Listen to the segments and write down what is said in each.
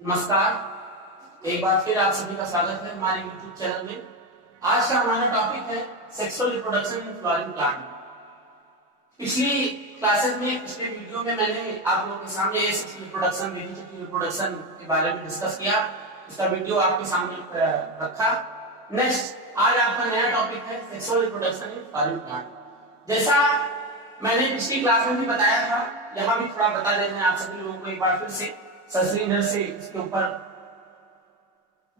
नमस्कार, एक बार फिर आप सभी का स्वागत है हमारे YouTube चैनल में। आज का हमारा टॉपिक है sexual reproduction in flowering plant. पिछली क्लासेस में, पिछले वीडियो में मैंने आप लोगों के सामने सेक्सुअल रिप्रोडक्शन, वेजिटेटिव रिप्रोडक्शन के बारे में डिस्कस किया। उसका वीडियो आपके सामने रखा। नेक्स्ट आज आपका नया टॉपिक है sexual reproduction in flowering plant. जैसा मैंने पिछली क्लास में भी बताया था, यहाँ भी थोड़ा बता देते हैं आप सभी लोगों को एक बार फिर से सस्टेनर से इसके ऊपर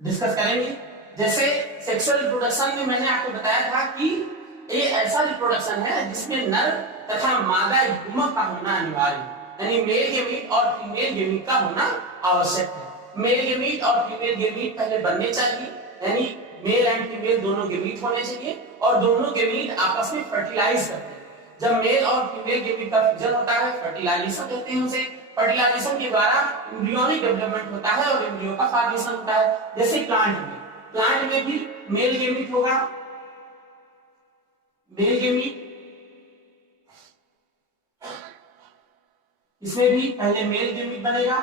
डिस्कस करेंगे। जैसे सेक्सुअल रिप्रोडक्शन में मैंने आपको बताया था कि ये ऐसा रिप्रोडक्शन है जिसमें नर तथा मादा युग्मक का होना अनिवार्य है, यानी मेल गेमीट और फीमेल गेमीट का होना आवश्यक है। मेल गेमीट और फीमेल गेमीट पहले बनने चाहिए, यानी मेल एंड फीमेल दोनों गेमीट होने चाहिए और दोनों गेमीट आपस में फर्टिलाइज करते हैं। जब मेल और फीमेल गेमीट का फ्यूजन होता है, फर्टिलाइजेशन कहते हैं उसे। फर्टिलाइजेशन के द्वारा एम्ब्रियोनिक डेवलपमेंट होता है और एम्ब्रियो का फॉर्मेशन होता है। जैसे प्लांट में भी मेल गेमीट होगा, मेल गेमीट, इसमें भी पहले मेल गेमीट बनेगा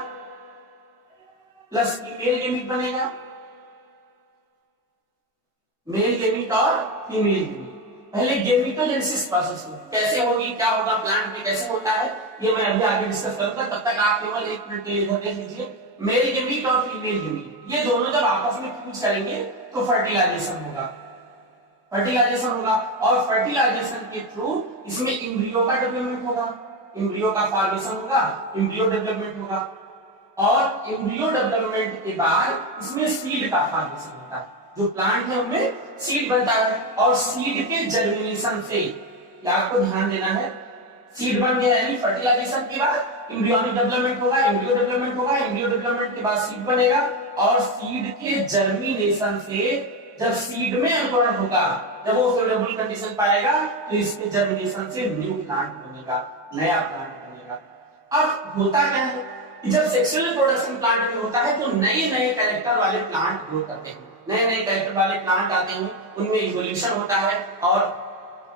प्लस फीमेल गेमीट बनेगा, मेल गेमीट और फीमेल गेमीट। पहले गेमीटोजेनेसिस प्रोसेस में कैसे होगी, क्या होगा, प्लांट में कैसे होता है, ये मैं अभी आगे डिस्कस करूंगा। तब तक आप केवल एक मिनट के लिए इधर देख लीजिए। मेल गेमीट और फीमेल गेमीट ये दोनों जब आपस में फ्यूज करेंगे तो फर्टिलाइजेशन होगा, और फर्टिलाइजेशन के थ्रू इसमें एम्ब्रियो का डेवलपमेंट होगा, एम्ब्रियो का फॉर्मेशन होगा, एम्ब्रियो डेवलपमेंट होगा और एम्ब्रियो डेवलपमेंट के बाद इसमें सीड का फॉर्मेशन होता है। जो प्लांट है उनमें सीड बनता है और सीड के जर्मिनेशन से, आपको ध्यान देना है, सीड बन गया यानी फर्टिलाइजेशन के बाद एम्ब्रियोनिक डेवलपमेंट होगा, एम्ब्रियो डेवलपमेंट होगा, एम्ब्रियो डेवलपमेंट के बाद सीड बनेगा और सीड के जर्मिनेशन से जब सीड में अंकुरण होगा, जब वो फेवरेबल कंडीशन पाएगा तो इसके जर्मिनेशन से न्यू प्लांट बनेगा, नया प्लांट बनेगा। अब होता क्या है कि जब सेक्सुअल रिप्रोडक्शन प्लांट में होता है तो नए नए कैरेक्टर वाले प्लांट ग्रो करते हैं, नए नए कैरेक्टर वाले प्लांट आते हैं, उनमें इवोल्यूशन होता है और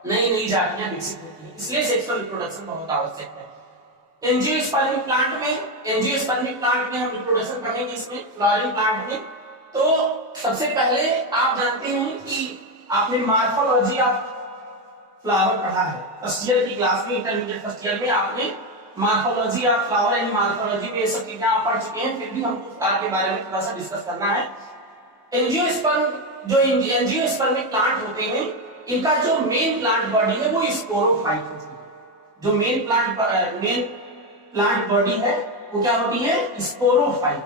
नई नई जातियां विकसित होती हैं। इसलिए सेक्सुअल रिप्रोडक्शन बहुत आवश्यक है। एंजियोस्पर्मिक प्लांट में हम रिप्रोडक्शन पढ़ेंगे, इसमें फ्लावरिंग प्लांट में। तो सबसे पहले आप जानते हैं कि आपने मॉर्फोलॉजी ऑफ फ्लावर पढ़ा है फर्स्ट ईयर की क्लास में, इंटरमीडिएट फर्स्ट ईयर में आपने morphology of flower and morphology में ये सब चीजें आप पढ़ चुके हैं। फिर भी हमको फ्लावर के बारे में थोड़ा सा डिस्कस करना है। एंजियोस्पर्मिक प्लांट होते हैं, इनका जो मेन प्लांट बॉडी है वो स्पोरोफाइट होती है। जो मेन प्लांट बॉडी है वो क्या होती है, स्पोरोफाइट।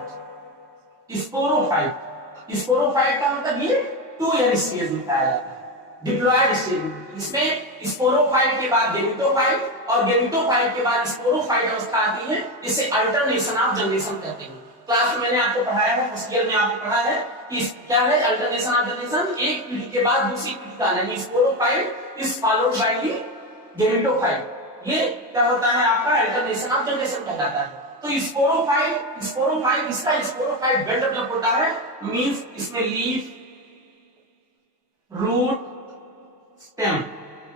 स्पोरोफाइट का मतलब ये 2n स्टेज में पाया जाता है, डिप्लॉयड स्टेज। इसमें स्पोरोफाइट के बाद गेमिटोफाइट और गेमिटोफाइट के बाद स्पोरोफाइट अवस्था आती है, इसे अल्टरनेशन ऑफ जनरेशन कहते हैं। क्लास में मैंने आपको पढ़ाया है, फर्स्ट ईयर में आपको पढ़ा है कि क्या है अल्टरनेशन ऑफ जनरेशन, एक पीढ़ी के बाद दूसरी पीढ़ी का, यानी sporophyte is followed by the gametophyte. ये क्या होता है आपका अल्टरनेशन ऑफ जनरेशन कहलाता है। तो स्पोरोफाइट इसका स्पोरोफाइट वेल डेवलप होता है, मींस इसमें लीफ, रूट, स्टेम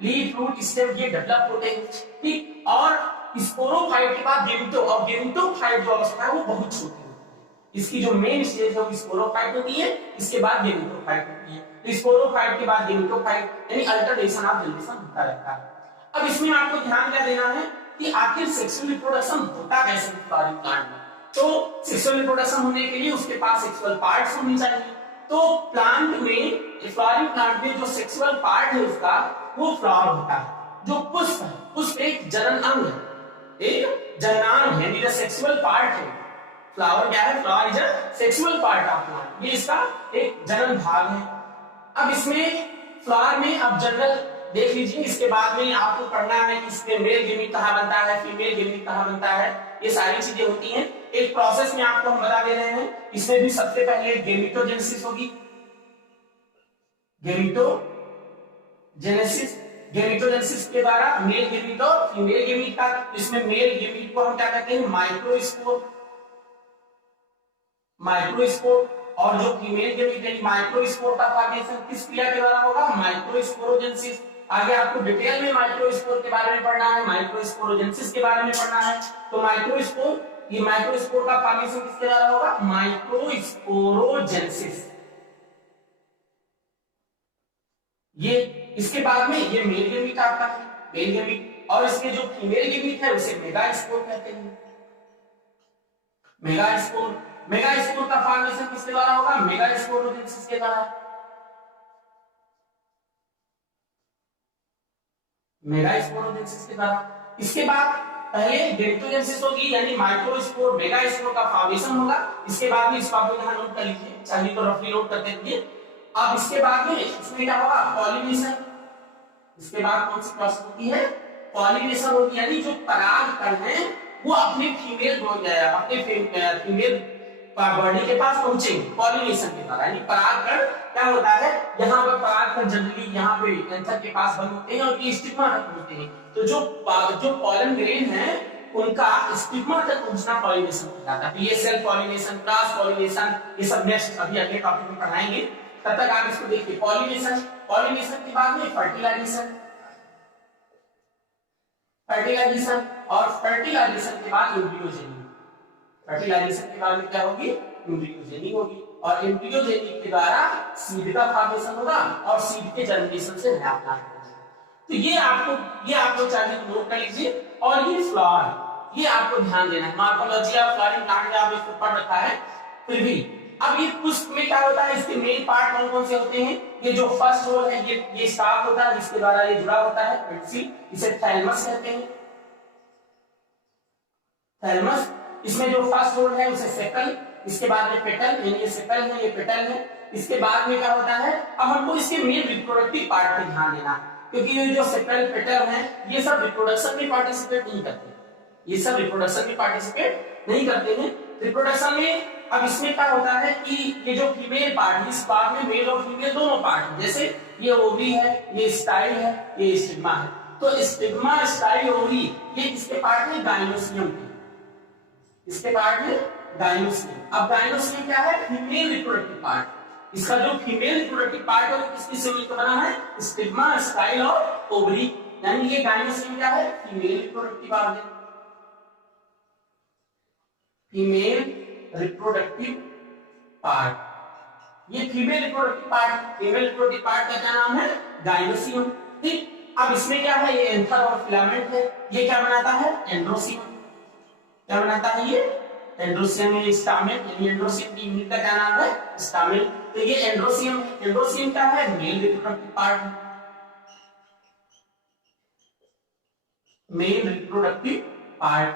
ये डेवलप होते हैं, ठीक। और स्पोरोफाइट के बाद गेमिटो, और गेमिटोफाइट जो अवस्था है वो बहुत छोटी होती है। इसकी जो मेन स्टेज है वो स्पोरोफाइट होती है, इसके बाद गेमिटोफाइट होती है। तो स्पोरोफाइट के बाद गेमिटोफाइट यानी अल्टरनेशन ऑफ जनरेशन होता रहता है। अब इसमें आपको ध्यान क्या देना है कि आखिर सेक्सुअल रिप्रोडक्शन होता कैसे फ्लावरिंग प्लांट में। तो सेक्सुअल रिप्रोडक्शन होने के लिए उसके पास सेक्सुअल पार्ट्स होने चाहिए। तो प्लांट में, फ्लावरिंग प्लांट में जो सेक्सुअल पार्ट है उसका वो फ्लावर होता है। जो पुष्प है, पुष्प एक जनन अंग है, एक जननांग है, ये सेक्सुअल पार्ट है। फ्लावर क्या है, flower is a sexual part of plant, ये इसका एक जनन भाग है। अब इसमें फ्लावर में अब जनरल देख लीजिए, इसके बाद में आपको पढ़ना है कि इसमें मेल गेमीट कहां बनता है, फीमेल गेमीट कहां बनता है, ये सारी चीजें होती हैं। एक प्रोसेस में आपको हम बता दे रहे हैं, इसमें भी सबसे पहले गेमीटोजेनेसिस होगी। गेमीटोजेनेसिस के द्वारा मेल गेमीट और फीमेल गेमीट का, इसमें मेल गेमीट को हम क्या कहते हैं, माइक्रोस्पोर, और जो फीमेल गेमीट यानी माइक्रोस्पोर का फॉर्मेशन किस क्रिया के द्वारा होगा, माइक्रोस्पोरोजेनेसिस। आगे आपको डिटेल में माइक्रोस्पोर के बारे में पढ़ना है, माइक्रोस्पोरोजेनेसिस के बारे में पढ़ना है। तो माइक्रोस्पोर ये माइक्रोस्पोर का फॉर्मेशन किसके द्वारा होगा? माइक्रोस्पोरोजेनेसिस। ये इसके बाद में ये मेल गेमीट आता है, मेल गेमीट, और इसके जो फीमेल गेमीट है उसे मेगास्पोर कहते हैं। मेगास्पोर, मेगास्पोर का फॉर्मेशन किसके द्वारा होगा? मेगास्पोरोजेनेसिस के द्वारा, मेगास्पोरोजेनेसिस के द्वारा। इसके बाद पहले गेमेटोजेनेसिस होगी, यानी माइक्रोस्पोर मेगास्पोर का फॉर्मेशन होगा। इसके बाद में इसको आप लोग यहां नोट कर लीजिए, चाहिए तो रफली नोट कर दीजिए। अब इसके बाद में इसमें क्या होगा? पॉलिनेशन। इसके बाद कौन सी प्रोसेस होती है? पॉलिनेशन होगी, यानी जो परागकण है वो अपने फीमेल बॉडी के पास पहुंचेंगे पॉलिनेशन के द्वारा। यानी परागकण क्या होता है, यहाँ पर परागकण जनरली यहाँ पे एंथर के पास बंद होते हैं और ये स्टिग्मा तक पहुंचते हैं। तो जो पॉलन ग्रेन है उनका स्टिग्मा तक पहुंचना पॉलिनेशन कहलाता है। तो ये सेल्फ पॉलिनेशन, क्रॉस पॉलिनेशन, ये सब नेक्स्ट अभी अगले टॉपिक में पढ़ाएंगे। तब तक आप इसको देखिए। पॉलिनेशन, पॉलिनेशन के बाद में फर्टिलाइजेशन, फर्टिलाइजेशन, और फर्टिलाइजेशन के बाद एम्ब्रियोजेनी। फर्टिलाइजेशन के बाद में क्या होगी? एम्ब्रियोजेनी होगी, और एम्ब्रियोजेनी के द्वारा सीड का फॉर्मेशन होगा और सीड के जर्मिनेशन से नया प्लांट बनेगा। तो ये आप लोग चाहिए तो नोट कर लीजिए। और ये फ्लावर, ये आपको ध्यान देना है। मॉर्फोलॉजी ऑफ फ्लावरिंग प्लांट में आप इसको पढ़ रखा है, फिर भी अब ये पुष्प में क्या होता है? इसके मेन पार्ट कौन कौन से होते हैं? ये जो फर्स्ट रोल है ये स्टाफ होता है जिसके द्वारा ये जुड़ा होता है पेप्सिल, इसे थैलमस कहते हैं। थैलमस, इसमें जो फर्स्ट रोल है उसे सेपल, इसके बाद में पेटल, यानी ये सेपल है, ये पेटल है। इसके बाद में क्या होता है? अब हमको इसके मेन रिप्रोडक्टिव पार्ट पे ध्यान देना, क्योंकि ये जो सेपल पेटल है ये सब रिप्रोडक्शन में पार्टिसिपेट नहीं करते, ये सब रिप्रोडक्शन में पार्टिसिपेट नहीं करते हैं। रिप्रोडक्शन में अब इसमें क्या होता है कि ये जो फीमेल पार्ट है, इस पार्ट में मेल और फीमेल दोनों पार्ट है। जैसे ये ओवरी है, ये स्टाइल है, ये स्टिग्मा है। तो स्टिग्मा, स्टाइल, ओवरी ये किसके पार्ट है? गाइनोसियम के, इसके पार्ट है गाइनोसियम। अब गाइनोसियम क्या है? Female reproductive part. इसका जो फीमेल रिप्रोडक्टिव पार्ट है वो किसकी से मिलकर बना है? स्टिग्मा, स्टाइल और ओवरी। यानी ये गाइनोसियम क्या है? फीमेल रिप्रोडक्टिव पार्ट है, फीमेल रिप्रोडक्टिव पार्ट। ये female reproductive part, female reproductive part का क्या नाम है? गाइनोसियम। ठीक, अब इसमें क्या है? ये एंथर और फिलामेंट है। ये क्या बनाता है? एंड्रोसियम। क्या बनाता है ये? एंड्रोसियम, ये स्टामेल, यानी एंड्रोसियम की यूनिट का क्या नाम है? स्टामेल। तो ये एंड्रोसियम, एंड्रोसियम क्या है? Male reproductive part, male reproductive part.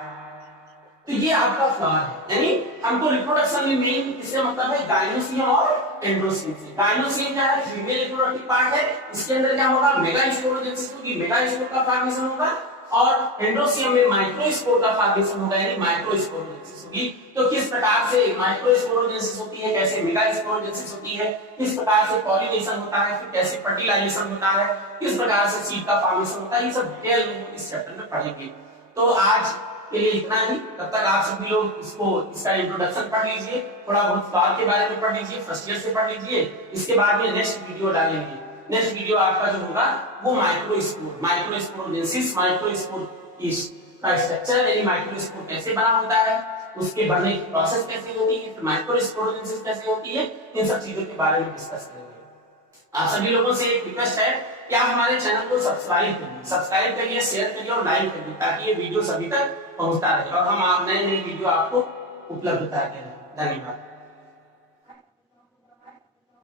तो ये आपका फ्लावर है, यानी हमको रिप्रोडक्शन में मेन इससे मतलब है गाइनोसियम और एंड्रोसियम से। गाइनोसियम क्या है? फीमेल रिप्रोडक्टिव पार्ट है, इसके अंदर क्या होगा? मेगास्पोरोजेनेसिस होगी, मेगास्पोर का फॉर्मेशन होगा, और एंड्रोसियम में माइक्रोस्पोर का फॉर्मेशन होगा, यानी माइक्रोस्पोरोजेनेसिस होगी। तो किस प्रकार से माइक्रोस्पोरोजेनेसिस होती है, कैसे मेगास्पोरोजेनेसिस होती है, किस प्रकार से पॉलिनेशन होता है, फिर कैसे फर्टिलाइजेशन होता है, किस प्रकार से सीड का फॉर्मेशन होता है, ये सब डिटेल में इस चैप्टर में पढ़ेंगे। तो आज के लिए इतना ही। तब तक आप सभी लोग इसका इंट्रोडक्शन पढ़ लीजिए, थोड़ा बहुत फ्लावर के बारे में पढ़ लीजिए, फर्स्ट ईयर से पढ़ लीजिए। इसके बाद में नेक्स्ट वीडियो डालेंगे। नेक्स्ट वीडियो आपका जो होगा वो माइक्रोस्पोर, माइक्रोस्पोरोजेनेसिस, माइक्रोस्पोर का स्ट्रक्चर, यानी माइक्रोस्पोर कैसे बना होता है, उसके बनने की प्रोसेस कैसे होती है, फिर माइक्रोस्पोरोजेनेसिस कैसे होती है, इन सब चीजों के बारे में डिस्कस करेंगे। आप सभी लोगों से एक रिक्वेस्ट है कि आप हमारे चैनल को सब्सक्राइब करिए, शेयर करिए और लाइक करिए, ताकि ये वीडियो सभी तक पहुंचता रहे और हम नए नए वीडियो आपको उपलब्ध कराते रहें। धन्यवाद।